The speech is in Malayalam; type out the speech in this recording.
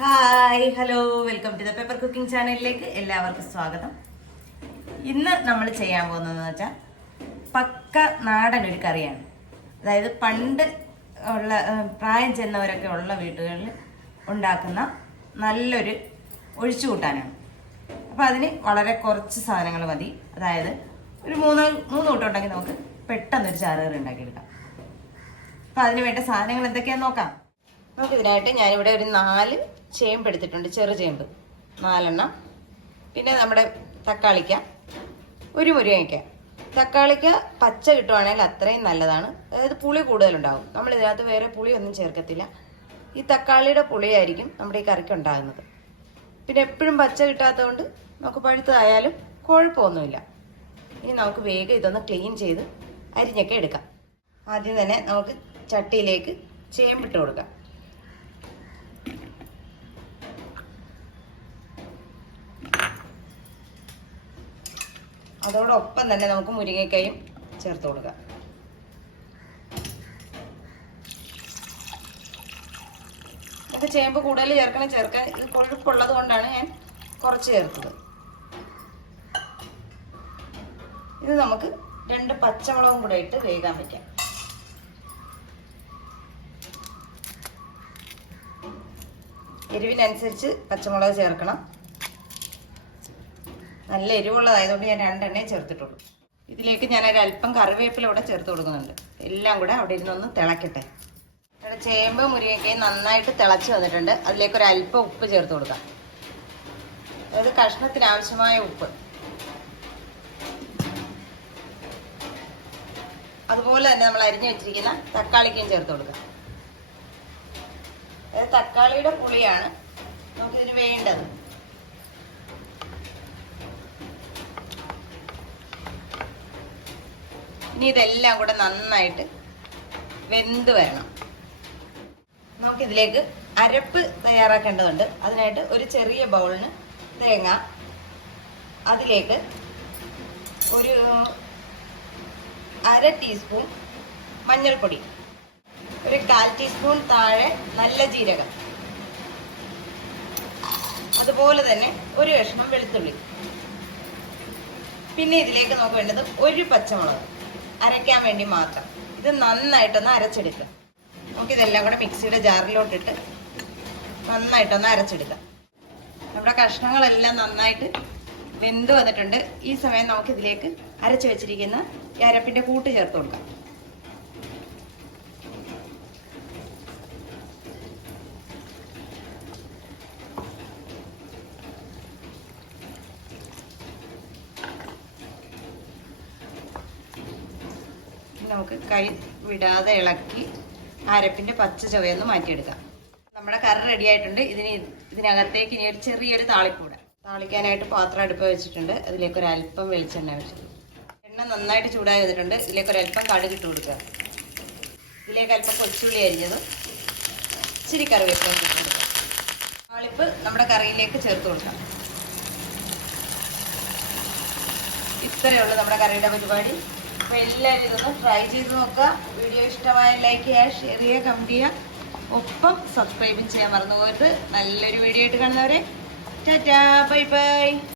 Hi hello welcome to the paper cooking ചാനലിലേക്ക് എല്ലാവർക്കും സ്വാഗതം. ഇന്ന് നമ്മൾ ചെയ്യാൻ പോകുന്നതെന്ന് വെച്ചാൽ പക്ക നാടൻ ഒരു കറിയാണ്. അതായത് പണ്ട് ഉള്ള പ്രായം ചെന്നവരൊക്കെ ഉള്ള വീടുകളിൽ ഉണ്ടാക്കുന്ന നല്ലൊരു ഒഴിച്ചുകൂട്ടാനാണ്. അപ്പോൾ അതിന് വളരെ കുറച്ച് സാധനങ്ങൾ മതി. അതായത് ഒരു മൂന്ന് കൂട്ടം ഉണ്ടെങ്കിൽ നമുക്ക് പെട്ടെന്നൊരു ചാറുകറി ഉണ്ടാക്കിയെടുക്കാം. അപ്പോൾ അതിന് വേണ്ട സാധനങ്ങൾ എന്തൊക്കെയാണെന്ന് നോക്കാം. നമുക്കിതിനായിട്ട് ഞാനിവിടെ ഒരു 4 ചേമ്പ് എടുത്തിട്ടുണ്ട്, ചെറു ചേമ്പ് 4 പിന്നെ നമ്മുടെ തക്കാളിക്ക, ഒരു മുരിങ്ങയ്ക്ക. തക്കാളിക്ക പച്ച കിട്ടുവാണെങ്കിൽ അത്രയും നല്ലതാണ്, അതായത് പുളി കൂടുതലുണ്ടാകും. നമ്മൾ ഇതിനകത്ത് വേറെ പുളിയൊന്നും ചേർക്കത്തില്ല. ഈ തക്കാളിയുടെ പുളിയായിരിക്കും നമ്മുടെ ഈ കറിക്ക് ഉണ്ടാകുന്നത്. പിന്നെ എപ്പോഴും പച്ച കിട്ടാത്തതുകൊണ്ട് നമുക്ക് പഴുത്തതായാലും കുഴപ്പമൊന്നുമില്ല. ഇനി നമുക്ക് വേഗം ഇതൊന്ന് ക്ലീൻ ചെയ്ത് അരിഞ്ഞൊക്കെ എടുക്കാം. ആദ്യം തന്നെ നമുക്ക് ചട്ടിയിലേക്ക് ചേമ്പിട്ട് കൊടുക്കാം. അതോടൊപ്പം തന്നെ നമുക്ക് മുരിങ്ങയ്ക്കായും ചേർത്ത് കൊടുക്കാം. നമുക്ക് ചേമ്പ് കൂടുതൽ ചേർക്കാൻ ഇത് കൊഴുപ്പുള്ളത് കൊണ്ടാണ് ഞാൻ കുറച്ച് ചേർത്തത്. ഇത് നമുക്ക് 2 പച്ചമുളകും കൂടെ ഇട്ട് വേകാൻ വയ്ക്കാം. എരിവിനനുസരിച്ച് പച്ചമുളക് ചേർക്കണം. നല്ല എരിവുള്ളതായതുകൊണ്ട് ഞാൻ 2 ചേർത്തിട്ടുള്ളൂ. ഇതിലേക്ക് ഞാനൊരു അല്പം കറിവേപ്പില കൂടെ ചേർത്ത് കൊടുക്കുന്നുണ്ട്. എല്ലാം കൂടെ അവിടെ ഇരുന്നൊന്ന് തിളക്കട്ടെ. ചേമ്പ് മുരിങ്ങയ്ക്കയും നന്നായിട്ട് തിളച്ച് വന്നിട്ടുണ്ട്. അതിലേക്ക് ഒരു അല്പം ഉപ്പ് ചേർത്ത് കൊടുക്കാം. അതായത് കഷ്ണത്തിന് ആവശ്യമായ ഉപ്പ്. അതുപോലെ തന്നെ നമ്മൾ അരിഞ്ഞു വെച്ചിരിക്കുന്ന തക്കാളിക്കയും ചേർത്ത് കൊടുക്കാം. അതായത് തക്കാളിയുടെ പുളിയാണ് നമുക്കിതിന് വേണ്ടത്. ഇനി ഇതെല്ലാം കൂടെ നന്നായിട്ട് വെന്ത് വരണം. നമുക്കിതിലേക്ക് അരപ്പ് തയ്യാറാക്കേണ്ടതുണ്ട്. അതിനായിട്ട് ഒരു ചെറിയ ബൗളിന് തേങ്ങ, അതിലേക്ക് ഒരു 1/2 ടീസ്പൂൺ മഞ്ഞൾപ്പൊടി, ഒരു 1/4 ടീസ്പൂൺ താഴെ നല്ല ജീരകം, അതുപോലെ തന്നെ ഒരു കഷ്ണം വെളുത്തുള്ളി. പിന്നെ ഇതിലേക്ക് നമുക്ക് വേണ്ടത് ഒരു പച്ചമുളക് അരയ്ക്കാൻ വേണ്ടി മാത്രം. ഇത് നന്നായിട്ടൊന്ന് അരച്ചെടുക്കുക. നമുക്കിതെല്ലാം കൂടെ മിക്സിയുടെ ജാറിലോട്ടിട്ട് നന്നായിട്ടൊന്ന് അരച്ചെടുക്കാം. നമ്മുടെ കഷ്ണങ്ങളെല്ലാം നന്നായിട്ട് വെന്ത് വന്നിട്ടുണ്ട്. ഈ സമയം നമുക്കിതിലേക്ക് അരച്ച് വെച്ചിരിക്കുന്ന ഈ അരപ്പിൻ്റെ കൂട്ട് ചേർത്ത് കൊടുക്കാം. നമുക്ക് കൈ വിടാതെ ഇളക്കി അരപ്പിൻ്റെ പച്ച ചുവയൊന്ന് മാറ്റിയെടുക്കാം. നമ്മുടെ കറി റെഡി ആയിട്ടുണ്ട്. ഇതിനകത്തേക്ക് ഇനി ഒരു ചെറിയൊരു താളിപ്പൂട. താളിക്കാനായിട്ട് പാത്രം അടുപ്പ് വെച്ചിട്ടുണ്ട്. അതിലേക്ക് ഒരു അല്പം വെളിച്ചെണ്ണ വെച്ചിട്ടുണ്ട്. എണ്ണ നന്നായിട്ട് ചൂടായി വന്നിട്ടുണ്ട്. ഇതിലേക്ക് ഒരു അല്പം കടുക് ഇട്ട് കൊടുക്കുക. ഇതിലേക്ക് അല്പം കൊച്ചുള്ളി അരിഞ്ഞതും ഇച്ചിരി കറിവേപ്പില ഇട്ട് കൊടുക്കുക. താളിപ്പ് നമ്മുടെ കറിയിലേക്ക് ചേർത്ത് കൊടുക്കാം. ഇത്രയേ ഉള്ളൂ നമ്മുടെ കറിയുടെ പരിപാടി. അപ്പോൾ എല്ലാവരും ഇതൊന്ന് ട്രൈ ചെയ്ത് നോക്കുക. വീഡിയോ ഇഷ്ടമായ ലൈക്ക് ചെയ്യുക, ഷെയർ ചെയ്യുക, കമൻറ്റ് ചെയ്യുക. ഒപ്പം സബ്സ്ക്രൈബും ചെയ്യാൻ മറന്നു പോകരുത്. നല്ലൊരു വീഡിയോ ആയിട്ട് കാണുന്നവരെ ടാറ്റാ, ബൈ ബൈ.